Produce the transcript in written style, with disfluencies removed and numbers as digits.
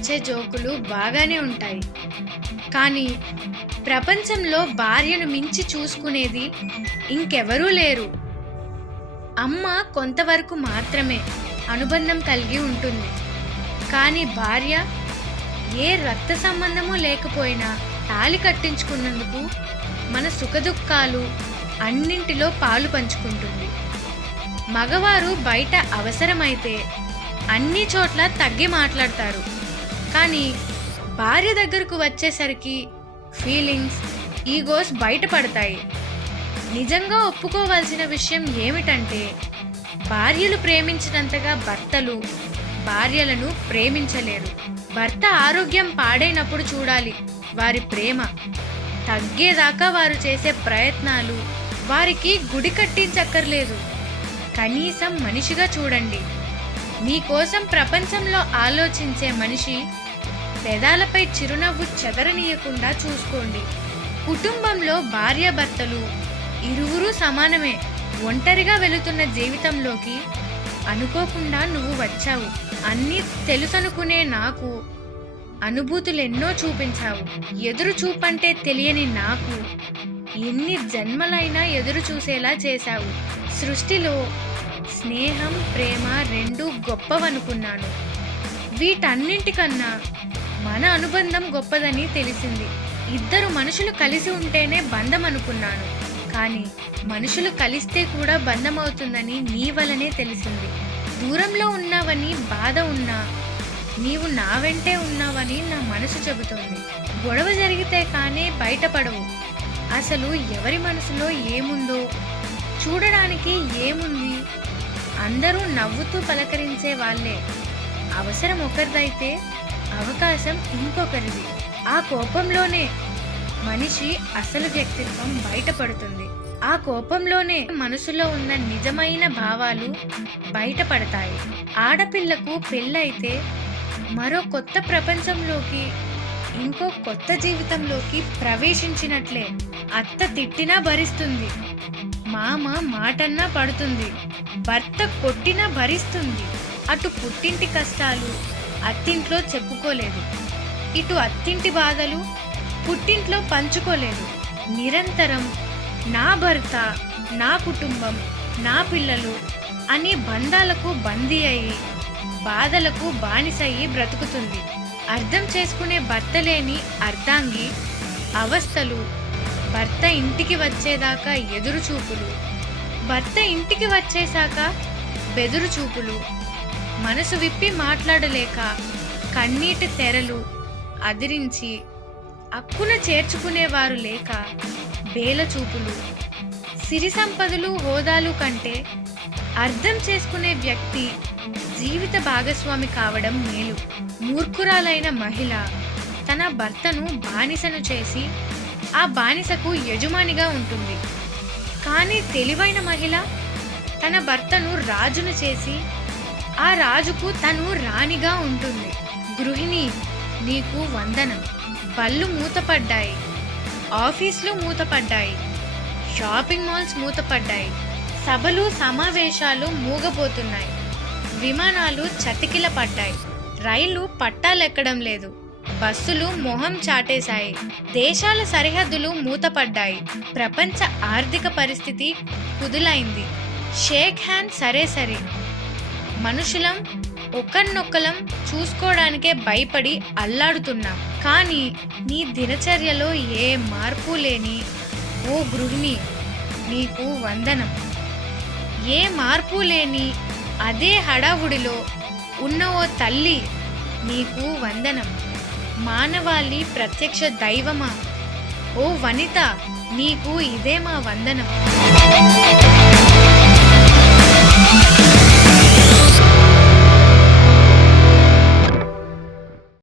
వచ్చే జోకులు బాగానే ఉంటాయి. కానీ ప్రపంచంలో భార్యను మించి చూసుకునేది ఇంకెవరూ లేరు. అమ్మ కొంతవరకు మాత్రమే అనుబంధం కలిగి ఉంటుంది. కానీ భార్య ఏ రక్త సంబంధము లేకపోయినా తాళి కట్టించుకున్నందుకు మన సుఖదుఖాలు అన్నింటిలో పాలు పంచుకుంటుంది. మగవారు బయట అవసరమైతే అన్ని చోట్ల తగ్గి మాట్లాడతారు. కానీ భార్య దగ్గరకు వచ్చేసరికి ఫీలింగ్స్, ఈగోస్ బయటపడతాయి. నిజంగా ఒప్పుకోవాల్సిన విషయం ఏమిటంటే, భార్యలు ప్రేమించినంతగా భర్తలు భార్యలను ప్రేమించలేరు. భర్త ఆరోగ్యం పాడైనప్పుడు చూడాలి వారి ప్రేమ. తగ్గేదాకా వారు చేసే ప్రయత్నాలు వారికి గుడి కట్టించక్కర్లేదు. కనీసం మనిషిగా చూడండి. మీకోసం ప్రపంచంలో ఆలోచించే మనిషి పెదాలపై చిరునవ్వు చెదరనీయకుండా చూసుకోండి. కుటుంబంలో భార్యాభర్తలు ఇరువురు సమానమే. ఒంటరిగా వెళుతున్న జీవితంలోకి అనుకోకుండా నువ్వు వచ్చావు. అన్నీ తెలుసనుకునే నాకు అనుభూతులెన్నో చూపించావు. ఎదురు చూపంటే తెలియని నాకు ఎన్ని జన్మలైనా ఎదురు చూసేలా చేశావు. సృష్టిలో స్నేహం, ప్రేమ రెండూ గొప్పవనుకున్నాను. వీటన్నింటికన్నా మన అనుబంధం గొప్పదని తెలిసింది. ఇద్దరు మనుషులు కలిసి ఉంటేనే బంధం అనుకున్నాను. కానీ మనుషులు కలిస్తే కూడా బంధం అవుతుందని నీ వలనే తెలిసింది. దూరంలో ఉన్నావని బాధ ఉన్నా నీవు నా వెంటే ఉన్నావని నా మనసు చెబుతోంది. గొడవ జరిగితే కానీ బయటపడవు. అసలు ఎవరి మనసులో ఏముందో చూడడానికి ఏముంది? అందరూ నవ్వుతూ పలకరించే వాళ్ళే. అవసరం ఒకరిదైతే అవకాశం ఇంకొకరిది. ఆ కోపంలోనే మనిషి అసలు వ్యక్తిత్వం బయటపడుతుంది. ఆ కోపంలోనే మనసులో ఉన్న నిజమైన భావాలు బయటపడతాయి. ఆడపిల్లకు పెళ్ళైతే మరో కొత్త ప్రపంచంలోకి, ఇంకో కొత్త జీవితంలోకి ప్రవేశించినట్లే. అత్త తిట్టినా భరిస్తుంది, మామ మాటన్నా పడుతుంది, భర్త కొట్టినా భరిస్తుంది. అటు పుట్టింటి కష్టాలు అత్తింట్లో చెప్పుకోలేదు, ఇటు అత్తింటి బాధలు పుట్టింట్లో పంచుకోలేదు. నిరంతరం నా భర్త, నా కుటుంబం, నా పిల్లలు అనే బంధాలకు బందీ అయి బాధలకు బానిసయ్యి బ్రతుకుతుంది. అర్థం చేసుకునే భర్త లేని అర్ధాంగి అవస్థలు. భర్త ఇంటికి వచ్చేదాకా ఎదురు చూపులు, భర్త ఇంటికి వచ్చేశాక బెదురు చూపులు. మనసు విప్పి మాట్లాడలేక కన్నీటి తెరలు అదిరించి అక్కున చేర్చుకునేవారు లేక బేల చూపులు. సిరి సంపదలు, హోదాలు కంటే అర్థం చేసుకునే వ్యక్తి జీవిత భాగస్వామి కావడం మేలు. మూర్ఖురాలైన మహిళ తన భర్తను బానిసను చేసి ఆ బానిసకు యజమానిగా ఉంటుంది. కానీ తెలివైన మహిళ తన భర్తను రాజును చేసి ఆ రాజుకు తను రాణిగా ఉంటుంది. గృహిణి, నీకు వందనం. బళ్ళు మూతపడ్డాయి, ఆఫీసులు మూతపడ్డాయి, షాపింగ్ మాల్స్ మూతపడ్డాయి, సభలు సమావేశాలు మూగపోతున్నాయి, విమానాలు చతికిల పడ్డాయి, రైళ్లు పట్టాలెక్కడం లేదు, బస్సులు మొహం చాటేశాయి, దేశాల సరిహద్దులు మూతపడ్డాయి, ప్రపంచ ఆర్థిక పరిస్థితి కుదులైంది. షేక్ హ్యాండ్ సరే సరే, మనుషులం ఒకరినొకరం చూసుకోవడానికే భయపడి అల్లాడుతున్నాం. కానీ నీ దినచర్యలో ఏ మార్పు లేని ఓ గృహిణి, నీకు వందనం. ఏ మార్పు లేని అదే హడావుడిలో ఉన్న ఓ తల్లి, నీకు వందనం. మానవాళి ప్రత్యక్ష దైవమా ఓ వనిత, నీకు ఇదే మా వందనం.